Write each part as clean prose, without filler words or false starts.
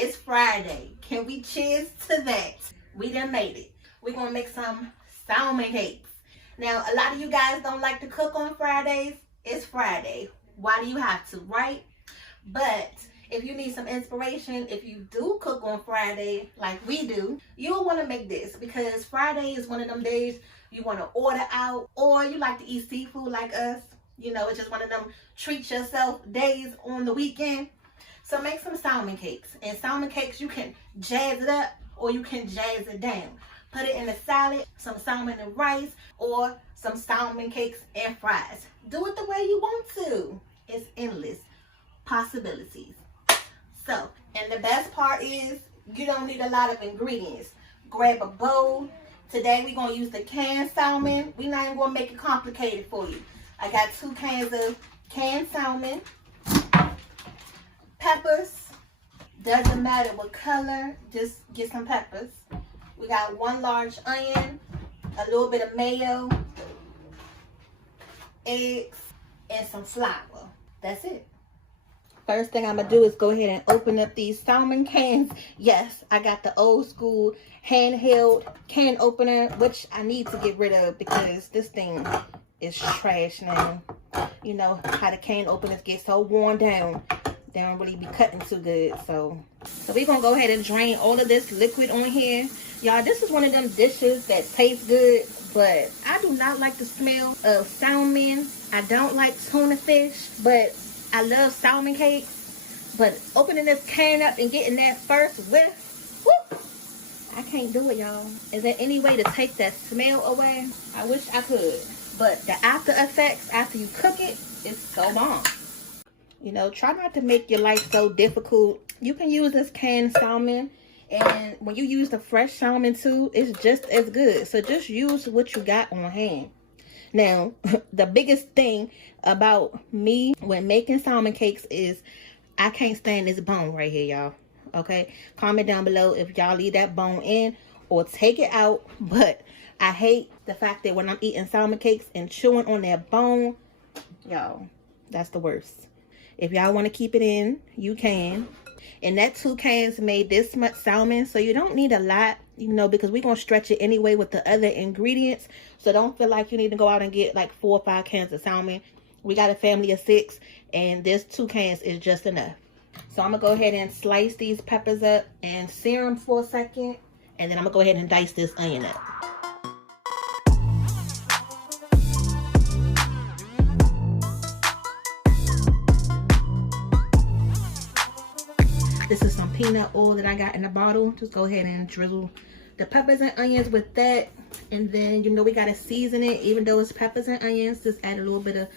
It's Friday. Can we cheers to that? We done made it. We're going to make some salmon cakes. Now, a lot of you guys don't like to cook on Fridays. It's Friday. Why do you have to, right? But if you need some inspiration, if you do cook on Friday like we do, you'll want to make this because Friday is one of them days you want to order out, or you like to eat seafood like us. You know, it's just one of them treat yourself days on the weekend. So make some salmon cakes. And salmon cakes, you can jazz it up or you can jazz it down. Put it in a salad, some salmon and rice, or some salmon cakes and fries. Do it the way you want to. It's endless possibilities. So, and the best part is you don't need a lot of ingredients. Grab a bowl. Today we're going to use the canned salmon. We're not even going to make it complicated for you. I got 2 cans of canned salmon. Peppers. Doesn't matter what color. Just get some peppers. We got 1 large onion. A little bit of mayo. Eggs. And some flour. That's it. First thing I'm going to do is go ahead and open up these salmon cans. Yes, I got the old school handheld can opener, which I need to get rid of because this thing is trash now. You know how the can openers get so worn down. They don't really be cutting too good. So we're going to go ahead and drain all of this liquid on here. Y'all, this is one of them dishes that tastes good, but I do not like the smell of salmon. I don't like tuna fish, but I love salmon cakes, but opening this can up and getting that first whiff, whoo, I can't do it, y'all. Is there any way to take that smell away? I wish I could, but the after effects after you cook it is so bomb. You know, try not to make your life so difficult. You can use this canned salmon, and when you use the fresh salmon too, it's just as good. So just use what you got on hand. Now, the biggest thing about me when making salmon cakes is I can't stand this bone right here, y'all. Okay? Comment down below if y'all leave that bone in or take it out. But I hate the fact that when I'm eating salmon cakes and chewing on that bone, y'all, that's the worst. If y'all want to keep it in, you can. And that 2 cans made this much salmon, so you don't need a lot, you know, because we're going to stretch it anyway with the other ingredients. So don't feel like you need to go out and get like 4 or 5 cans of salmon. We got a family of 6, and this 2 cans is just enough. So I'm going to go ahead and slice these peppers up and sear them for a second. And then I'm going to go ahead and dice this onion up. This is some peanut oil that I got in a bottle. Just go ahead and drizzle the peppers and onions with that. And then, you know, we got to season it. Even though it's peppers and onions, just add a little bit of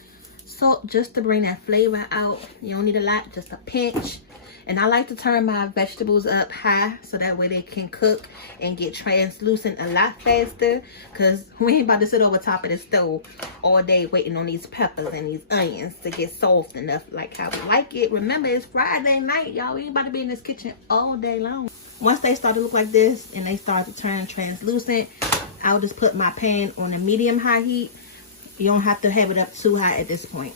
salt just to bring that flavor out. You don't need a lot, just a pinch. And I like to turn my vegetables up high so that way they can cook and get translucent a lot faster. Because we ain't about to sit over top of the stove all day waiting on these peppers and these onions to get soft enough like how we like it. Remember, it's Friday night, y'all. We ain't about to be in this kitchen all day long. Once they start to look like this and they start to turn translucent, I'll just put my pan on a medium-high heat. You don't have to have it up too high at this point.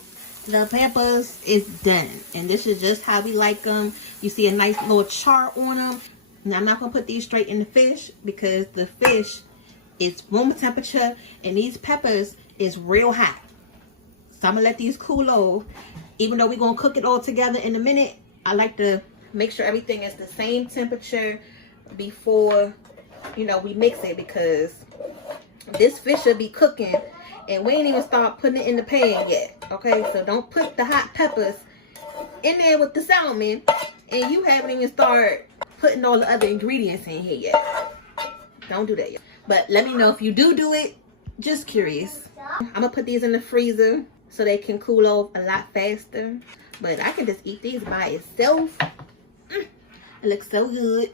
The peppers is done, and this is just how we like them. You see a nice little char on them. Now I'm not gonna put these straight in the fish because the fish is room temperature and these peppers is real hot. So I'm gonna let these cool off. Even though we're gonna cook it all together in a minute, I like to make sure everything is the same temperature before, you know, we mix it, because this fish should be cooking and we ain't even start putting it in the pan yet. Okay, so don't put the hot peppers in there with the salmon and you haven't even started putting all the other ingredients in here yet. Don't do that yet. But let me know if you do it. Just curious. I'm gonna put these in the freezer so they can cool off a lot faster. But I can just eat these by itself. It looks so good.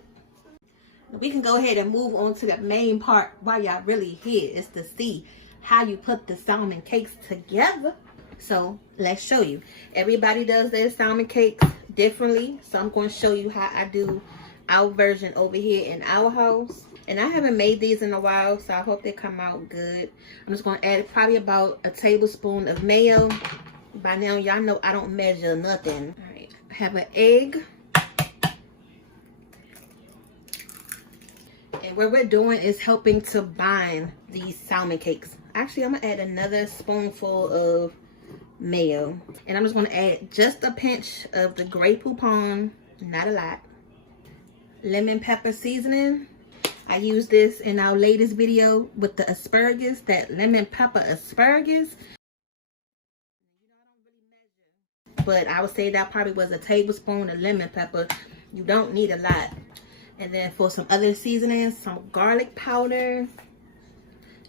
We can go ahead and move on to the main part while y'all really here, is to see how you put the salmon cakes together. So let's show you. Everybody does their salmon cakes differently, so I'm going to show you how I do our version over here in our house. And I haven't made these in a while, so I hope they come out good. I'm just going to add probably about a tablespoon of mayo. By now, y'all know I don't measure nothing. All right, I have an egg. 1 And what we're doing is helping to bind these salmon cakes. Actually, I'm gonna add another spoonful of mayo. And I'm just gonna add just a pinch of the Grey Poupon, not a lot. Lemon pepper seasoning. I used this in our latest video with the asparagus, that lemon pepper asparagus. But I would say that probably was a tablespoon of lemon pepper. You don't need a lot. And then for some other seasonings, some garlic powder.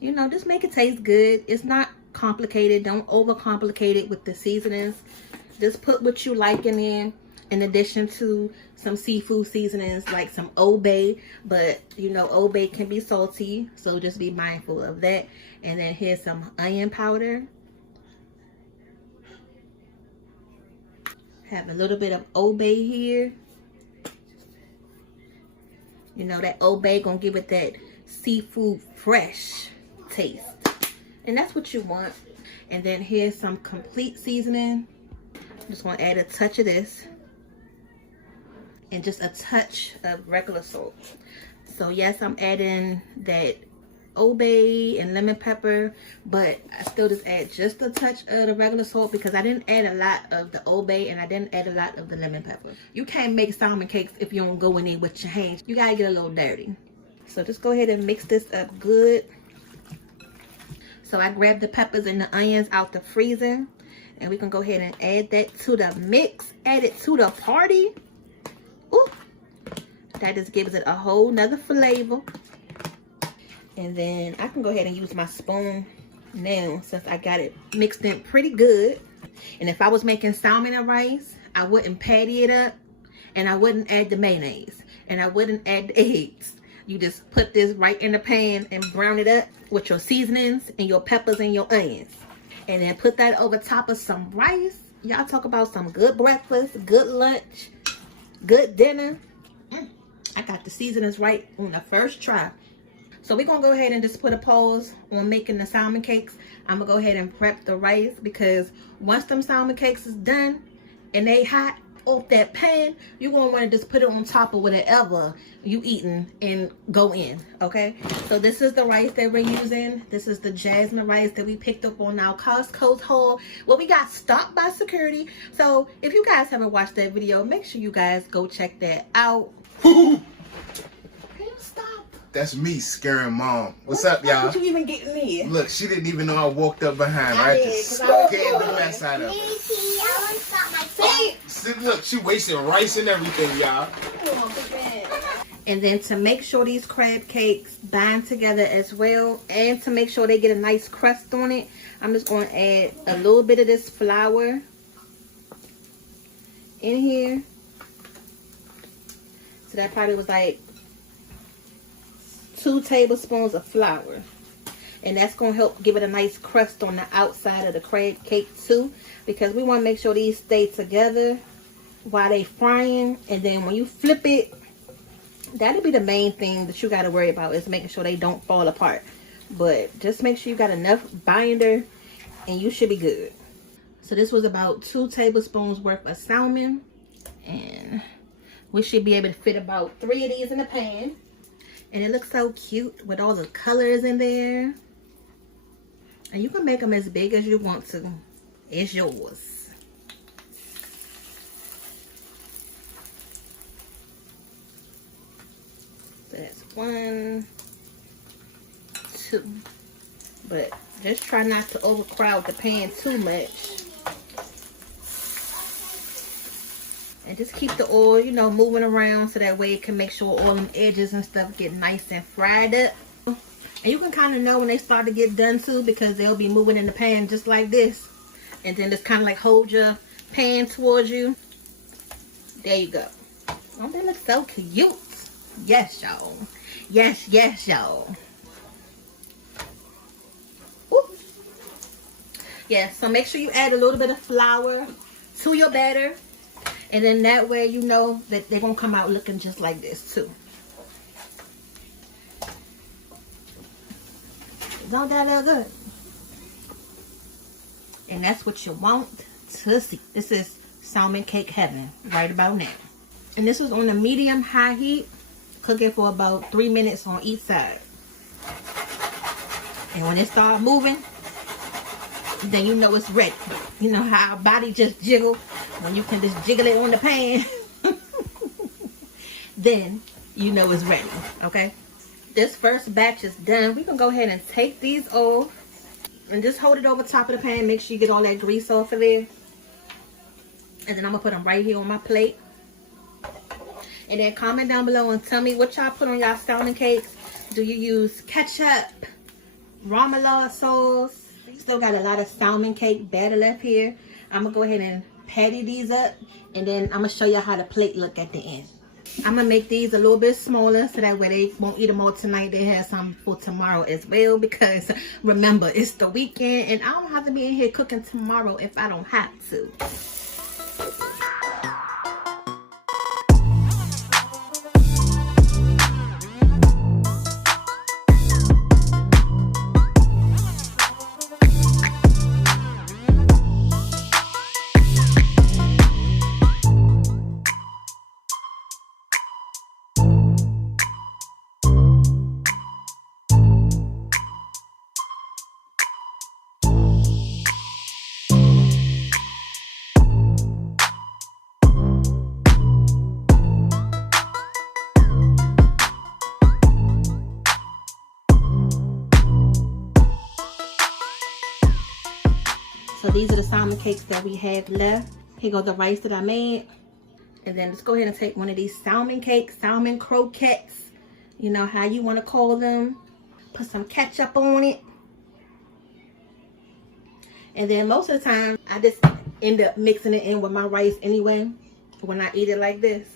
You know, just make it taste good. It's not complicated. Don't overcomplicate it with the seasonings. Just put what you like in there, in addition to some seafood seasonings like some Old Bay. But you know, Old Bay can be salty, so just be mindful of that. And then here's some onion powder. Have a little bit of Old Bay here. You know, that Old Bay gonna give it that seafood fresh taste. And that's what you want. And then here's some complete seasoning. I'm just gonna add a touch of this. And just a touch of regular salt. So yes, I'm adding that Old Bay and lemon pepper, but I still just add just a touch of the regular salt because I didn't add a lot of the Old Bay and I didn't add a lot of the lemon pepper. You can't make salmon cakes if you don't go in there with your hands. You gotta get a little dirty. So just go ahead and mix this up good. So I grabbed the peppers and the onions out the freezer, and we can go ahead and add that to the mix. Add it to the party. Ooh, that just gives it a whole nother flavor. And then I can go ahead and use my spoon now since I got it mixed in pretty good. And if I was making salmon and rice, I wouldn't patty it up, and I wouldn't add the mayonnaise, and I wouldn't add the eggs. You just put this right in the pan and brown it up with your seasonings and your peppers and your onions. And then put that over top of some rice. Y'all talk about some good breakfast, good lunch, good dinner. I got the seasonings right on the first try. So we're gonna go ahead and just put a pause on making the salmon cakes. I'm gonna go ahead and prep the rice, because once them salmon cakes is done and they hot off that pan, you're gonna want to just put it on top of whatever you eating and go in. Okay, so this is the rice that we're using. This is the jasmine rice that we picked up on our Costco haul. Well, we got stopped by security, so if you guys haven't watched that video, make sure you guys go check that out. Stop. That's me scaring mom. What's up, y'all? What you even getting me? Look, she didn't even know I walked up behind her. I just scared the mess out of her. See, look, she wasting rice and everything, y'all. And then to make sure these crab cakes bind together as well, and to make sure they get a nice crust on it, I'm just going to add a little bit of this flour in here. So that probably was like 2 tablespoons of flour. And that's going to help give it a nice crust on the outside of the crab cake too, because we want to make sure these stay together while they frying. And then when you flip it, that'll be the main thing that you got to worry about, is making sure they don't fall apart. But just make sure you got enough binder and you should be good. So this was about 2 tablespoons worth of salmon, and we should be able to fit about 3 of these in the pan. And it looks so cute with all the colors in there. And you can make them as big as you want to. It's yours. So that's 1, 2. But just try not to overcrowd the pan too much. And just keep the oil, you know, moving around, so that way it can make sure all them edges and stuff get nice and fried up. And you can kind of know when they start to get done too, because they'll be moving in the pan just like this. And then just kind of like hold your pan towards you. There you go. Oh, they look so cute. Yes, y'all. Yes, yes, y'all. Yeah, so make sure you add a little bit of flour to your batter. And then that way you know that they're going to come out looking just like this too. Don't that look good? And that's what you want to see. This is salmon cake heaven right about now. And this was on a medium high heat. Cook it for about 3 minutes on each side. And when it starts moving, then you know it's ready. You know how our body just jiggle when you can just jiggle it on the pan. Then you know it's ready. Okay, this first batch is done. We can go ahead and take these off and just hold it over top of the pan. Make sure you get all that grease off of there. And then I'm gonna put them right here on my plate. And then comment down below and tell me what y'all put on y'all salmon cakes. Do you use ketchup, remoulade sauce? Still got a lot of salmon cake batter left here. I'm gonna go ahead and patty these up, and then I'm gonna show you how the plate look at the end. I'm gonna make these a little bit smaller so that way they won't eat them all tonight. They have some for tomorrow as well, because remember, it's the weekend and I don't have to be in here cooking tomorrow if I don't have to. So these are the salmon cakes that we have left. Here goes the rice that I made. And then let's go ahead and take one of these salmon cakes, salmon croquettes. You know how you want to call them. Put some ketchup on it. And then most of the time, I just end up mixing it in with my rice anyway when I eat it like this.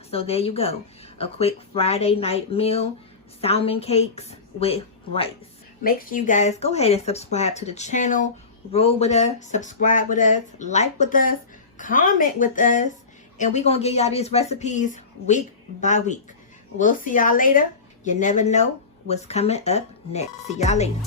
So there you go. A quick Friday night meal. Salmon cakes with rice. Make sure you guys go ahead and subscribe to the channel. Roll with us, subscribe with us, like with us, comment with us, and we're going to give y'all these recipes week by week. We'll see y'all later. You never know what's coming up next. See y'all later.